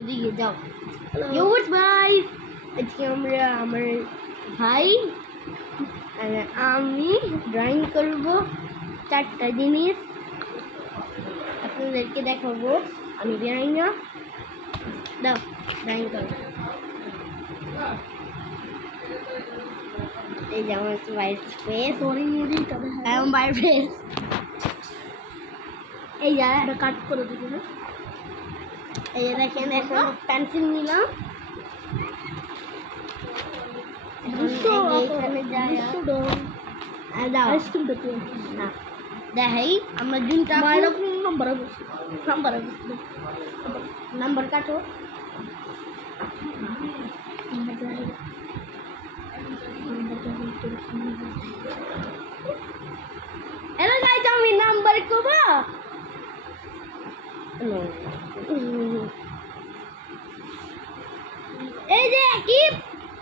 দিয়ে যাও ইউজ ভাই আজকে আমরা আমার ভাই আর আমি ড্রয়িং করব চারটা জিনিস আপনাদেরকে দেখাবো আমি বেরাই না দাও ড্রয়িং করবো এই যে আমার বাইরের স্পেস এমন বাইরের ফেস এই যে কাট করে দিবি না এই যে দেখেন এখন পেন্সিল নিলাম এইখানে যাই না দেখাই আমরা জুনটা নাম্বার কাটো হ্যালো গাইস আমি নাম্বার করবো এই যে কি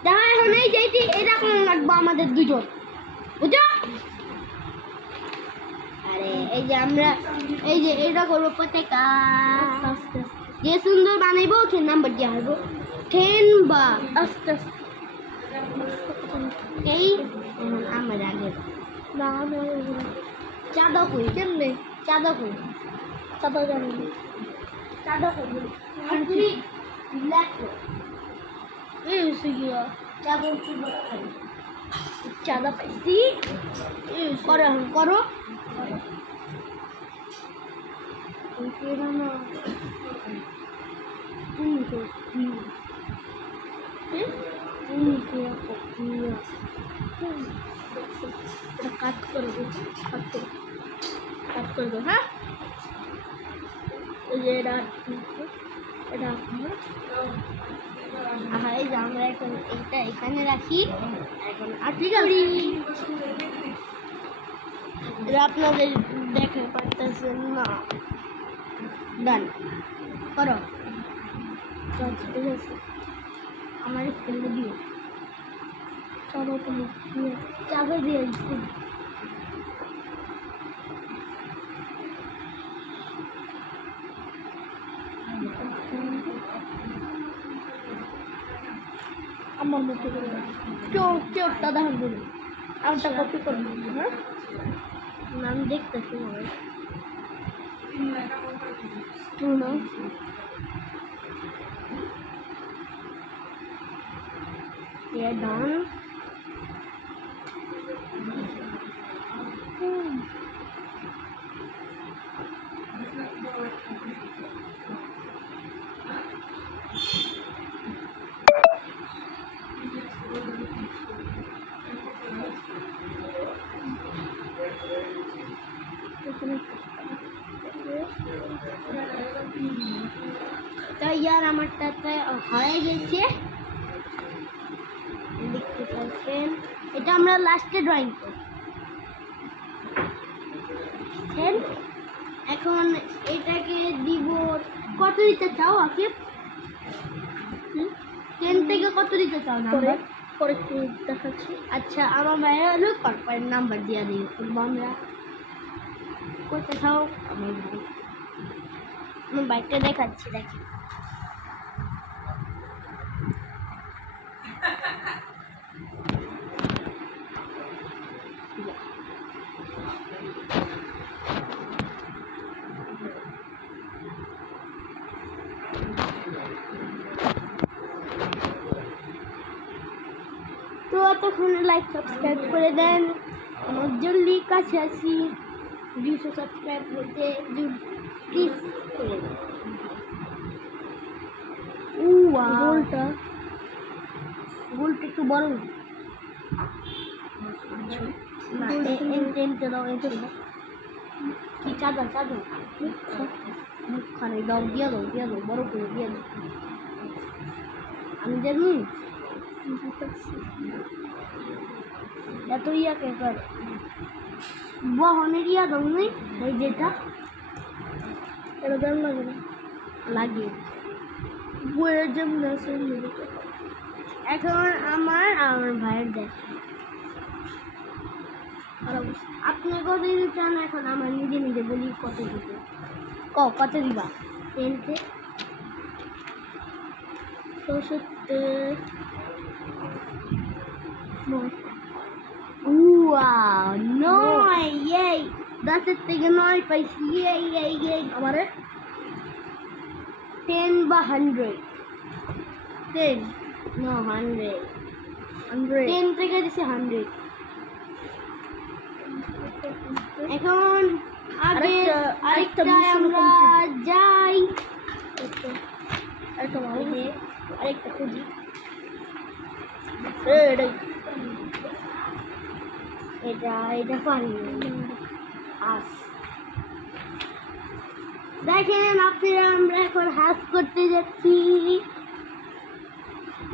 দেখা এখন এই যে এরকম লাগবে আমাদের দুজন বুঝছো আরে এই যে আমরা এই যে এটা করবো পতাকা যে সুন্দর বানাইবো সে নাম্বার দেওয়া হইব 10 বা আস্তে আস্তে এই আমার আগে না চাঁদা কই কেমনে চাঁদা কই চাঁদা জানি চাঁদা কই আপনি লেখো এই সিগিয়া চাঁদা চাঁদা পাইছি করো করো কাট করে দো কাট করে দো হ্যাঁ এই যে এটা এই যে আমরা এখন এইটা এখানে রাখি এখন ঠিক আছে আপনাদের দেখে পারতেছেন না ডান করো ঠিক আছে আমার স্কুলে দিও চাবো তুমি চাবো দিয়ে আমার মতো করে কেউটা দেখেন বলুন আমটা কপি করে হ্যাঁ নাম দেখতেছি আমার শোনো ये डन তো यार আমারটাতে হয়ে গেছে দেখতে পাচ্ছেন এটা আমরা লাস্টে ড্রয়িং করব এখন এটাকে দিব কত দিতে চাও আকিব 10 থেকে কত দিতে চাও নাম্বার পরে কি দেখাচ্ছি আচ্ছা আমার ভাই হলো কর্পোরেট নাম্বার দিয়ে দিই আমরা কত চাও আমার বাইকটা দেখাচ্ছি দেখি তো এতক্ষণ লাইক সাবস্ক্রাইব করে দেন আমার জলদি কাছে আসি 200 সাবস্ক্রাইব হতে প্লিজ করে দেন গোলটা একটু বড় কি চাঁদা মুখখানে দাও দিয়ে দাও বড় করে দিয়ে দাও আমি জানি এত ইয়াকে কর বহনের ইয়া দাও নেই এই যেটা এটা দাম লাগে না লাগে বইয়ের যেমন আছে এখন আমার ভাইয়ের দেখ আপনি কত দিতে চান এখন আমার নিজে বলি কত দিতে কত দিবা 10 সরষের তেল 9 এই 10 থেকে 9 পাইছি এই আমারে 10 বা 100 10 no 100 10 থেকে দিছি 100 এখন আরেকটা আমরা যাই আরেকটা খুঁজি এটা পারি হাঁস দেখেন আপনারা আমরা এখন হাঁস করতে যাচ্ছি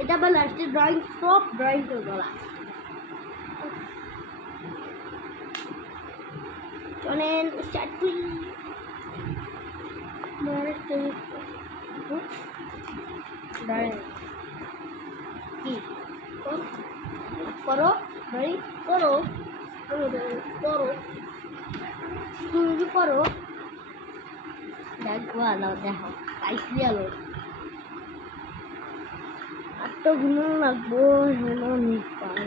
এটা বা লাস্টে ড্রয়িং সব ড্রয়িং করবো চলেন স্টার্ট করি কি করো ভাই করো করো তুমি করো দেখো আলো দেখো পাইছি আলো আর তো ঘুম লাগবো হলো নিপাই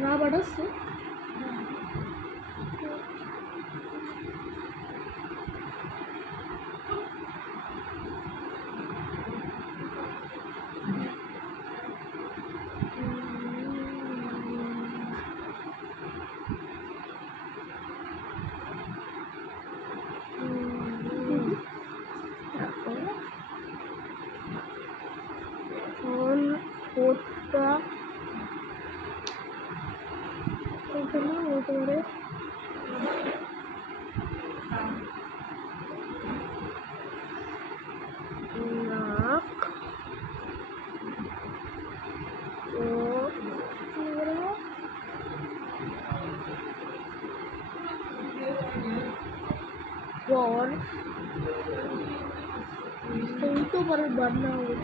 না বাড়ছে কোটটা না বলতে পারে নাক পর তো পরে বান্না হবে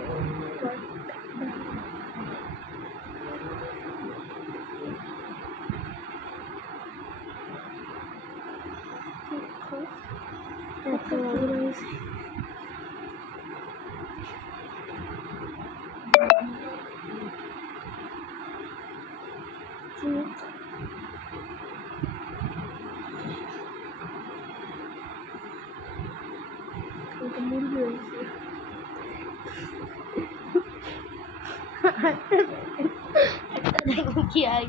মুরগি হয়েছে দেখো কি আগে